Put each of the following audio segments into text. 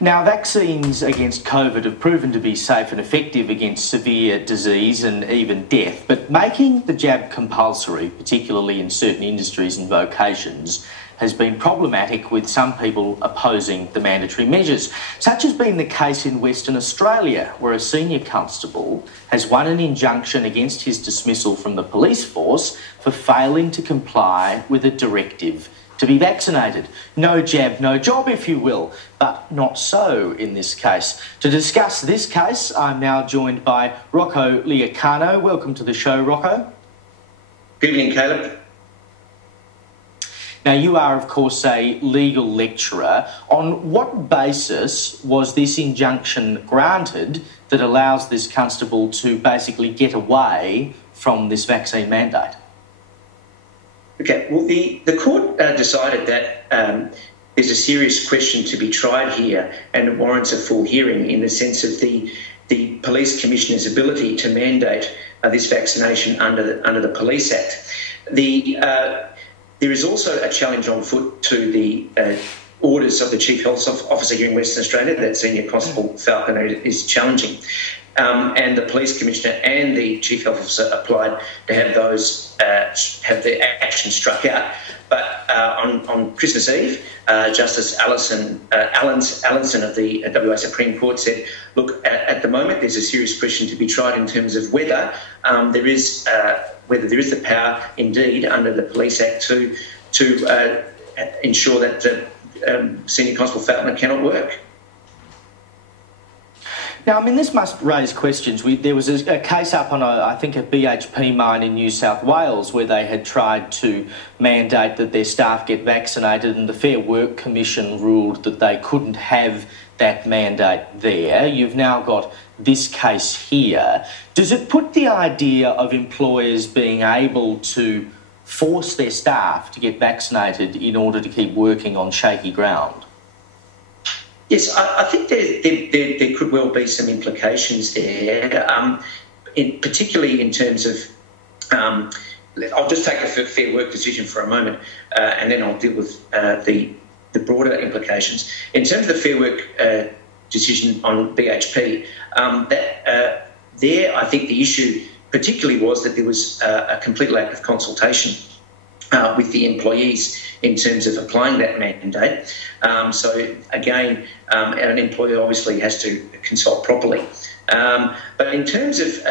Now, vaccines against COVID have proven to be safe and effective against severe disease and even death, but making the jab compulsory, particularly in certain industries and vocations, has been problematic, with some people opposing the mandatory measures. Such has been the case in Western Australia, where a senior constable has won an injunction against his dismissal from the police force for failing to comply with a directive to be vaccinated. No jab, no job, if you will, but not so in this case. To discuss this case, I'm now joined by Rocco Liacano. Welcome to the show, Rocco. Good evening, Caleb. Now, you are, of course, a legal lecturer. On what basis was this injunction granted that allows this constable to basically get away from this vaccine mandate? Okay, well, the court decided that there's a serious question to be tried here, and it warrants a full hearing in the sense of the police commissioner's ability to mandate this vaccination under the Police Act. There is also a challenge on foot to the orders of the Chief Health Officer here in Western Australia that Senior Constable Falconer is challenging. And the Police Commissioner and the Chief Health Officer applied to have those have their action struck out. But on Christmas Eve, Justice Allinson of the WA Supreme Court said, look, at the moment there's a serious question to be tried in terms of whether there is the power indeed under the Police Act to ensure that Senior Constable Falconer cannot work. Now, I mean, this must raise questions. There was a case up on, I think, a BHP mine in New South Wales where they had tried to mandate that their staff get vaccinated, and the Fair Work Commission ruled that they couldn't have that mandate there. You've now got this case here. Does it put the idea of employers being able to force their staff to get vaccinated in order to keep working on shaky ground? Yes, I think there could well be some implications there, particularly in terms of, I'll just take the Fair Work decision for a moment, and then I'll deal with the broader implications. In terms of the Fair Work decision on BHP, there I think the issue particularly was that there was a complete lack of consultation with the employees in terms of applying that mandate. So again, an employer obviously has to consult properly. But in terms of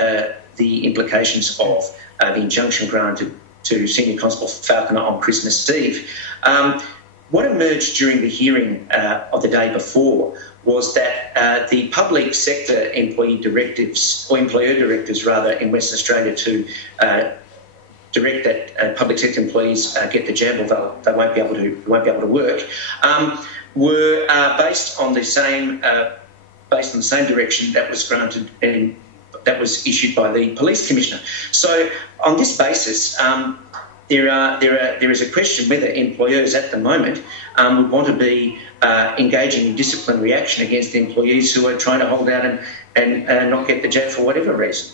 the implications of the injunction granted to Senior Constable Falconer on Christmas Eve, what emerged during the hearing of the day before was that the public sector employee directives, or employer directives rather, in Western Australia to direct that public sector employees get the jab, although they won't be able to work, were based on the same direction that was granted and that was issued by the police commissioner. So on this basis, there is a question whether employers at the moment would want to be engaging in disciplinary action against employees who are trying to hold out and not get the jab for whatever reason.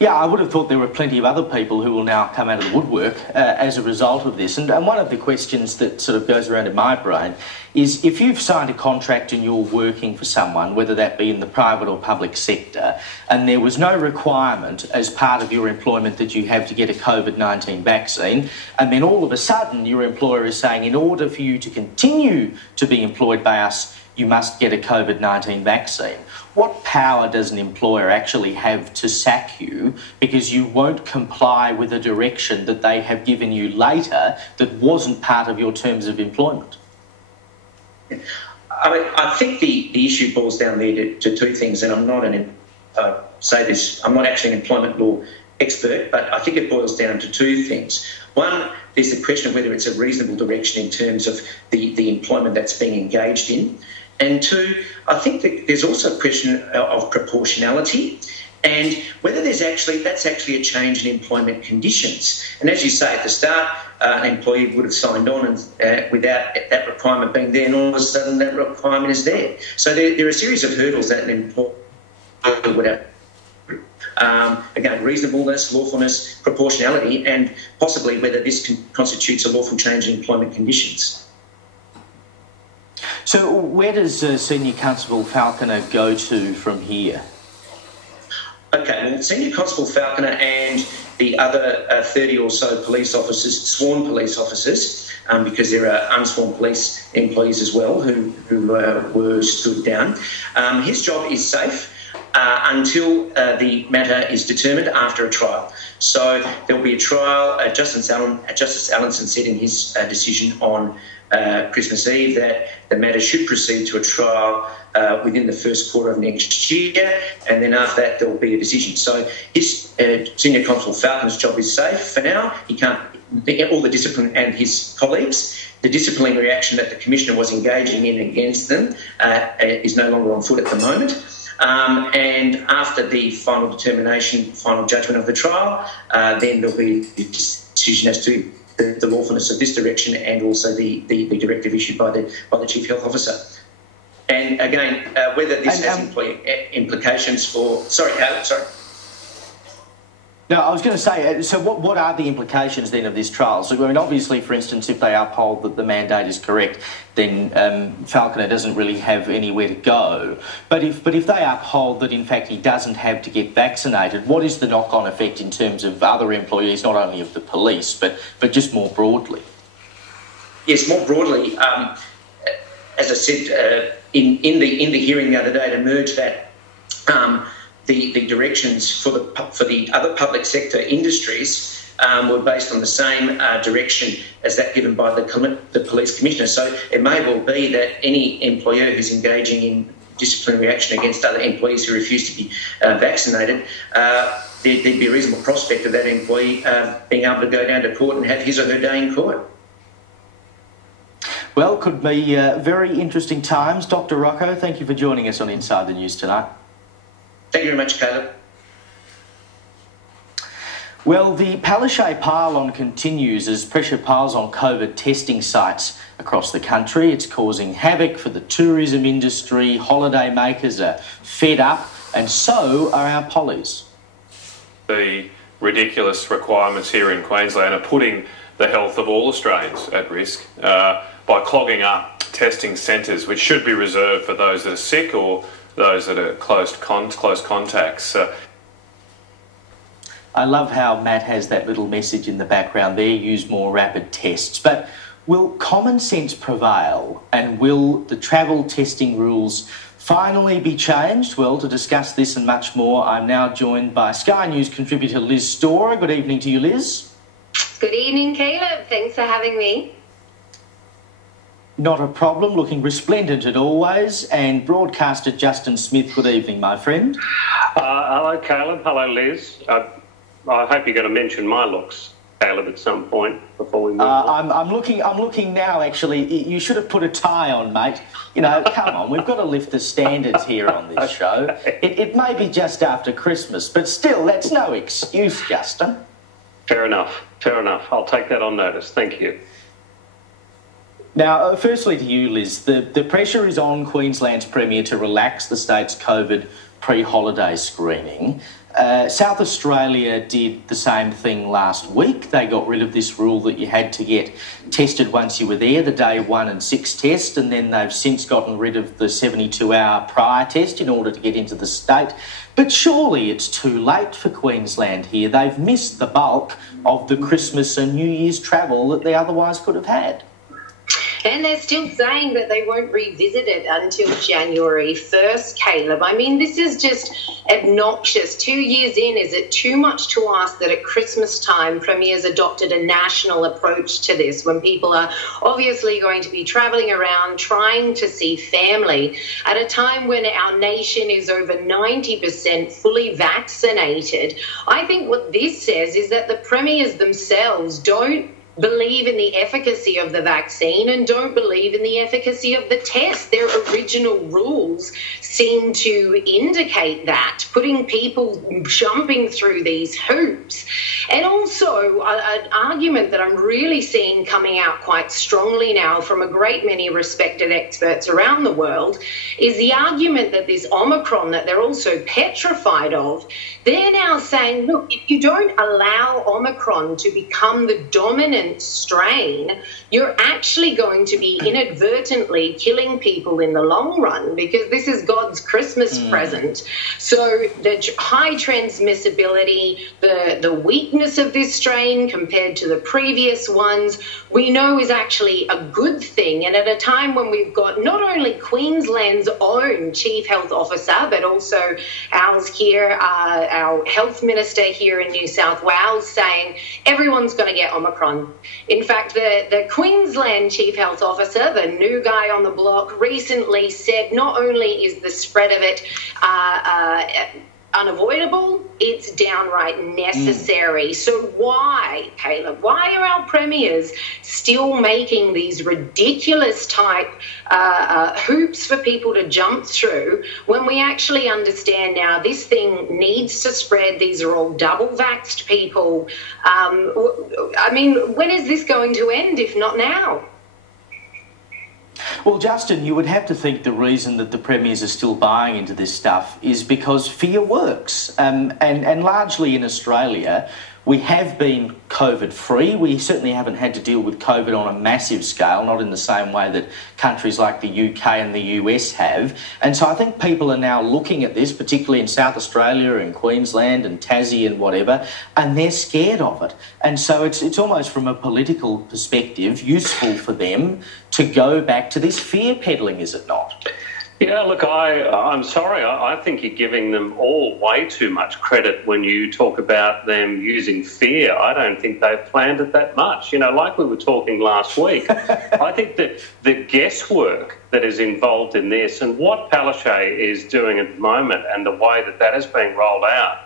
Yeah, I would have thought there were plenty of other people who will now come out of the woodwork as a result of this. And one of the questions that sort of goes around in my brain is, if you've signed a contract and you're working for someone, whether that be in the private or public sector, and there was no requirement as part of your employment that you have to get a COVID-19 vaccine, and then all of a sudden your employer is saying, in order for you to continue to be employed by us, you must get a COVID-19 vaccine. What power does an employer actually have to sack you because you won't comply with a direction that they have given you later that wasn't part of your terms of employment? I think the issue boils down there to two things, and I'm not I'm not actually an employment law expert, but I think it boils down to two things. One, there's the question of whether it's a reasonable direction in terms of the employment that's being engaged in. And two, I think that there's also a question of proportionality and whether that's actually a change in employment conditions. And as you say, at the start, an employee would have signed on and without that requirement being there, and all of a sudden that requirement is there. So there are a series of hurdles that an employer would have. Again, reasonableness, lawfulness, proportionality, and possibly whether this constitutes a lawful change in employment conditions. So where does Senior Constable Falconer go to from here? Okay, well, Senior Constable Falconer and the other 30 or so police officers, sworn police officers, because there are unsworn police employees as well who were stood down. His job is safe until the matter is determined after a trial. So there'll be a trial. Justice Allinson said in his decision on Christmas Eve that the matter should proceed to a trial within the first quarter of next year, and then after that there will be a decision. So his Senior Constable Falconer's job is safe for now. He can't, all the discipline and his colleagues, the disciplinary action that the Commissioner was engaging in against them is no longer on foot at the moment. And after the final determination, final judgment of the trial, then there'll be a decision as to the lawfulness of this direction and also the directive issued by the Chief Health Officer. And again, whether this has implications for... Sorry, Caleb, sorry. No, I was going to say, so what are the implications then of this trial? So, I mean, obviously, for instance, if they uphold that the mandate is correct, then Falconer doesn't really have anywhere to go. But if they uphold that, in fact, he doesn't have to get vaccinated, what is the knock-on effect in terms of other employees, not only of the police, but just more broadly? Yes, more broadly, as I said in the hearing the other day, it emerged that the directions for the other public sector industries were based on the same direction as that given by the Police Commissioner. So it may well be that any employer who's engaging in disciplinary action against other employees who refuse to be vaccinated, there'd be a reasonable prospect of that employee being able to go down to court and have his or her day in court. Well, could be very interesting times. Dr. Rocco, thank you for joining us on Inside the News tonight. Thank you very much, Caleb. Well, the Palaszczuk pile-on continues as pressure piles on COVID testing sites across the country. It's causing havoc for the tourism industry. Holiday makers are fed up, and so are our pollies. The ridiculous requirements here in Queensland are putting the health of all Australians at risk by clogging up testing centres, which should be reserved for those that are sick or those that are close contacts. I love how Matt has that little message in the background there, use more rapid tests. But will common sense prevail, and will the travel testing rules finally be changed? Well, to discuss this and much more, I'm now joined by Sky News contributor Liz Storer. Good evening to you, Liz. Good evening, Caleb. Thanks for having me. Not a problem, looking resplendent as always. And broadcaster Justin Smith, good evening, my friend. Hello, Caleb. Hello, Liz. I hope you're going to mention my looks, Caleb, at some point before we move on. I'm looking now, actually. You should have put a tie on, mate. You know, come on, we've got to lift the standards here on this show. It may be just after Christmas, but still, that's no excuse, Justin. Fair enough. I'll take that on notice. Thank you. Now, firstly to you, Liz, the pressure is on Queensland's Premier to relax the state's COVID pre-holiday screening. South Australia did the same thing last week. They got rid of this rule that you had to get tested once you were there, the day 1 and 6 test, and then they've since gotten rid of the 72-hour prior test in order to get into the state. But surely it's too late for Queensland here. They've missed the bulk of the Christmas and New Year's travel that they otherwise could have had. And they're still saying that they won't revisit it until January 1st, Caleb. I mean, this is just obnoxious. 2 years in, is it too much to ask that at Christmas time, Premier's adopted a national approach to this when people are obviously going to be travelling around trying to see family at a time when our nation is over 90% fully vaccinated? I think what this says is that the Premiers themselves don't believe in the efficacy of the vaccine and don't believe in the efficacy of the test. Their original rules seem to indicate that, putting people jumping through these hoops. And also an argument that I'm really seeing coming out quite strongly now from a great many respected experts around the world is the argument that this Omicron that they're also petrified of, they're now saying, look, if you don't allow Omicron to become the dominant mutant strain, you're actually going to be inadvertently killing people in the long run, because this is God's Christmas present. So the high transmissibility, the weakness of this strain compared to the previous ones, we know is actually a good thing. And at a time when we've got not only Queensland's own Chief Health Officer, but also ours here, our Health Minister here in New South Wales, saying everyone's going to get Omicron. In fact, the Queensland Chief Health Officer, the new guy on the block, recently said not only is the spread of it unavoidable, it's downright necessary. So why, Caleb, why are our premiers still making these ridiculous type hoops for people to jump through when we actually understand now this thing needs to spread? These are all double-vaxxed people. I mean, when is this going to end if not now? Well, Justin, you would have to think the reason that the premiers are still buying into this stuff is because fear works. And largely in Australia, we have been COVID-free. We certainly haven't had to deal with COVID on a massive scale, not in the same way that countries like the UK and the US have. And so I think people are now looking at this, particularly in South Australia and Queensland and Tassie and whatever, and they're scared of it. And so it's almost from a political perspective useful for them to go back to this fear peddling, is it not? Yeah, look, I'm sorry. I think you're giving them all way too much credit when you talk about them using fear. I don't think they've planned it that much. You know, like we were talking last week, I think that the guesswork that is involved in this and what Palaszczuk is doing at the moment and the way that that is being rolled out,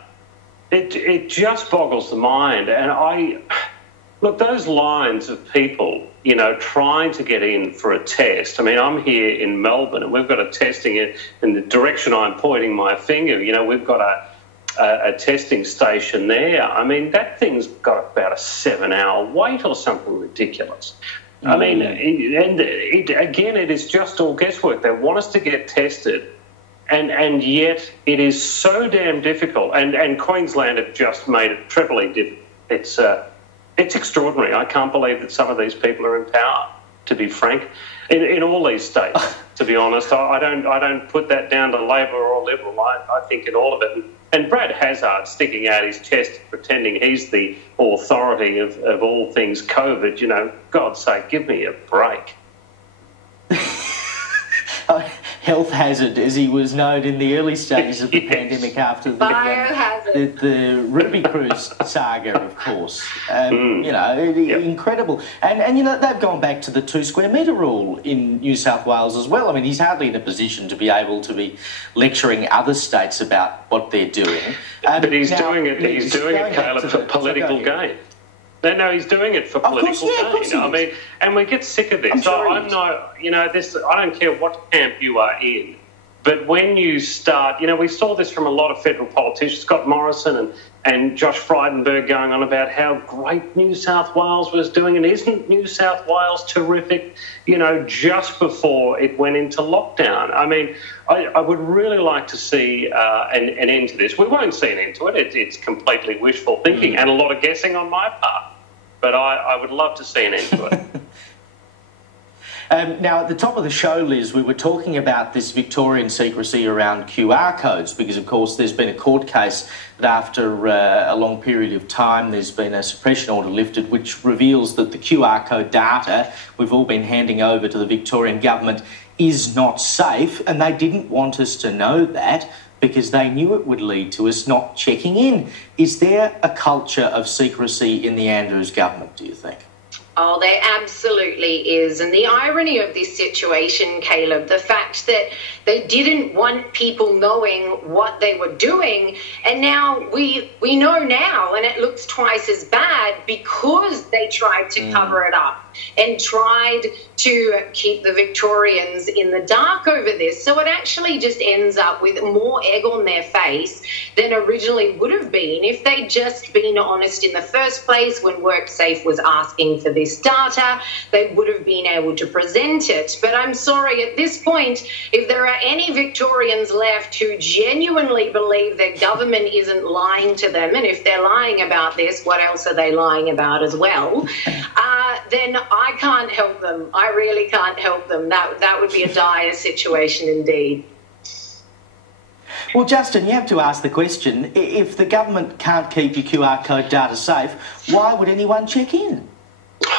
it just boggles the mind. And look, those lines of people, you know, trying to get in for a test. I mean, I'm here in Melbourne and we've got a testing in the direction I'm pointing my finger. You know, we've got a testing station there. I mean, that thing's got about a 7-hour wait or something ridiculous. I mean, again, it is just all guesswork. They want us to get tested. And yet it is so damn difficult. And Queensland have just made it trebly difficult. It's extraordinary. I can't believe that some of these people are in power, to be frank, in all these states, to be honest. I don't put that down to Labor or Liberal. I think in all of it. And Brad Hazzard sticking out his chest, pretending he's the authority of all things COVID, you know, God's sake, give me a break. Health hazard, as he was known in the early stages of the pandemic after the Ruby Cruise saga, of course. You know, incredible. And, you know, they've gone back to the 2 square metre rule in New South Wales as well. I mean, he's hardly in a position to be able to be lecturing other states about what they're doing. But he's doing it, Caleb, for political gain. No, he's doing it for political gain. I mean, and we get sick of this. I'm not, you know, I don't care what camp you are in, but when you start, you know, we saw this from a lot of federal politicians, Scott Morrison and Josh Frydenberg going on about how great New South Wales was doing, and isn't New South Wales terrific, you know, just before it went into lockdown. I mean, I would really like to see an end to this. We won't see an end to it. It's completely wishful thinking and a lot of guessing on my part. But I would love to see an end to it. Now, at the top of the show, Liz, we were talking about this Victorian secrecy around QR codes because, of course, there's been a court case that after a long period of time there's been a suppression order lifted which reveals that the QR code data we've all been handing over to the Victorian government is not safe, and they didn't want us to know that because they knew it would lead to us not checking in. Is there a culture of secrecy in the Andrews government, do you think? Oh, there absolutely is. And the irony of this situation, Caleb, the fact that they didn't want people knowing what they were doing, and now we know now, and it looks twice as bad because they tried to cover it up. and tried to keep the Victorians in the dark over this. So it actually just ends up with more egg on their face than originally would have been if they'd just been honest in the first place. When WorkSafe was asking for this data, they would have been able to present it. But I'm sorry, at this point, if there are any Victorians left who genuinely believe their government isn't lying to them, and if they're lying about this, what else are they lying about as well? Then I can't help them. I really can't help them. That would be a dire situation indeed. Well, Justin, you have to ask the question, if the government can't keep your QR code data safe, why would anyone check in?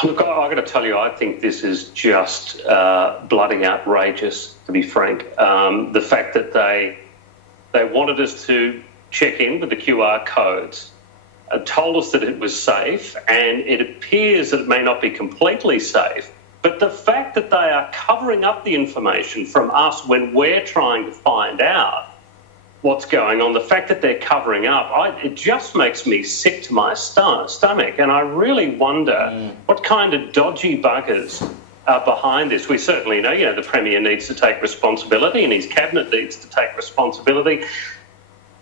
Look, I've got to tell you, I think this is just bloody outrageous, to be frank. The fact that they wanted us to check in with the QR codes, told us that it was safe, and it appears that it may not be completely safe, but the fact that they are covering up the information from us when we're trying to find out what's going on, the fact that they're covering up, it just makes me sick to my stomach, and I really wonder what kind of dodgy buggers are behind this. We certainly know, the Premier needs to take responsibility and his Cabinet needs to take responsibility.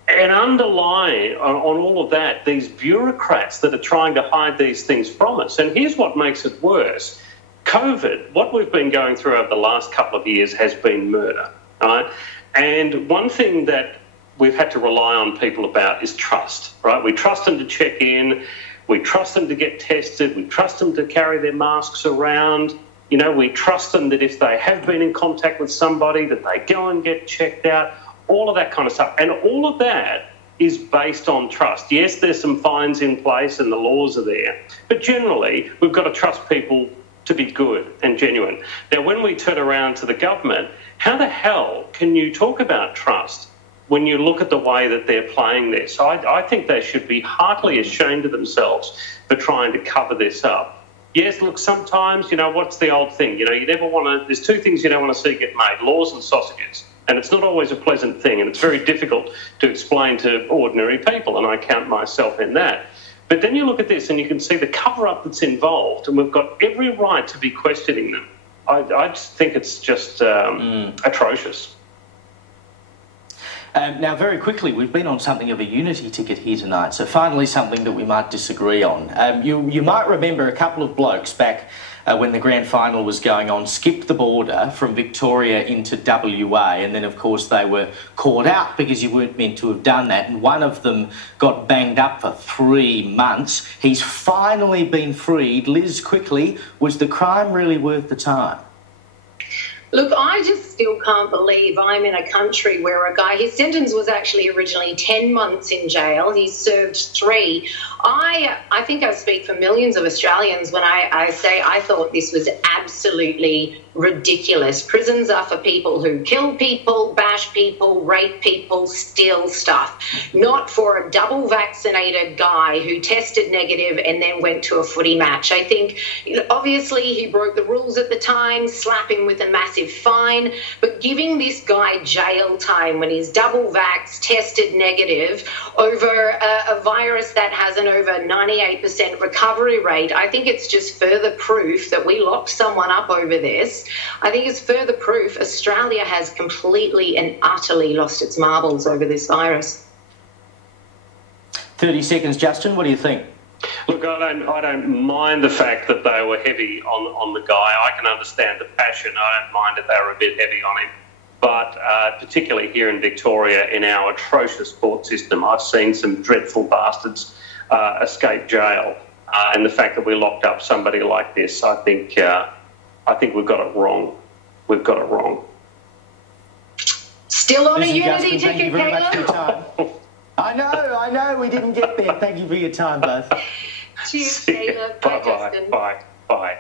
And underlying on all of that, these bureaucrats that are trying to hide these things from us. And here's what makes it worse. COVID, what we've been going through over the last couple of years has been murder, right? And one thing that we've had to rely on people about is trust, right? We trust them to check in. We trust them to get tested. We trust them to carry their masks around. We trust them that if they have been in contact with somebody, that they go and get checked out. All of that kind of stuff. And all of that is based on trust. Yes, there's some fines in place and the laws are there, but generally we've got to trust people to be good and genuine. Now, when we turn around to the government, how the hell can you talk about trust when you look at the way that they're playing this? I think they should be heartily ashamed of themselves for trying to cover this up. Yes, look, sometimes, what's the old thing? You never want to, there's two things you don't want to see get made, laws and sausages. And it's not always a pleasant thing, and it's very difficult to explain to ordinary people, and I count myself in that. But then you look at this and you can see the cover-up that's involved, and we've got every right to be questioning them. I just think it's just atrocious. Now, very quickly, we've been on something of a unity ticket here tonight, so finally something that we might disagree on. You might remember a couple of blokes back when the grand final was going on, skipped the border from Victoria into WA, and then, of course, they were caught out because you weren't meant to have done that, and one of them got banged up for 3 months. He's finally been freed. Liz, quickly, was the crime really worth the time? Look, I just still can't believe I'm in a country where a guy, his sentence was actually originally 10 months in jail. He's served 3. I think I speak for millions of Australians when I say I thought this was absolutely ridiculous. Prisons are for people who kill people, bash people, rape people, steal stuff, not for a double vaccinated guy who tested negative and then went to a footy match. I think obviously he broke the rules at the time, slap him with a massive fine, but giving this guy jail time when he's double vaxxed, tested negative over a virus that has an over 98% recovery rate, I think it's just further proof that we locked someone up over this. I think it's further proof Australia has completely and utterly lost its marbles over this virus. 30 seconds, Justin. What do you think? Look, I don't mind the fact that they were heavy on the guy. I can understand the passion. I don't mind that they were a bit heavy on him. But particularly here in Victoria, in our atrocious court system, I've seen some dreadful bastards escape jail. And the fact that we locked up somebody like this, I think we've got it wrong. We've got it wrong. Still on Listen, a unity Justin, thank you ticket, very much for your time. I know, we didn't get there. Thank you for your time, both. Cheers, Caleb. Bye, Justin. Bye.